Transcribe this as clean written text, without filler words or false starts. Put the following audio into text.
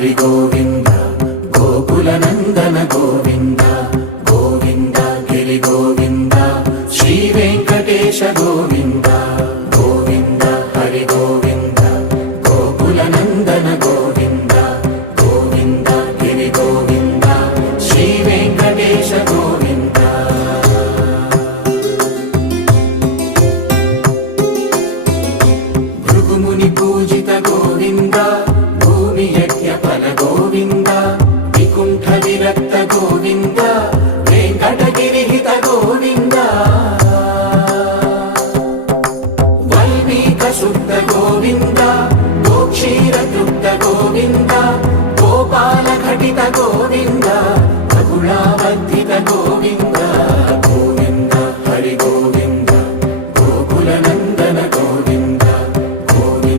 హరి గోవింద గోకుల నందన గోవింద గోవింద గిరి గోవింద శ్రీ వెంకటేశ గోవింద గోవింద హరి గోవింద గోకుల నందన గోవింద గోవింద గిరి గోవింద శ్రీ వెంకటేశ గోవింద భృగుముని పూజిత గోవింద భూమి యజ్ఞ ఫల గోవింద వికుంఠ విరక్త గోవింద వెంకటగిరిహిత గోవింద వల్మీక శుద్ధ గోవింద గోక్షీర తృప్త గోవింద గోపాల ఘటిత గోవింద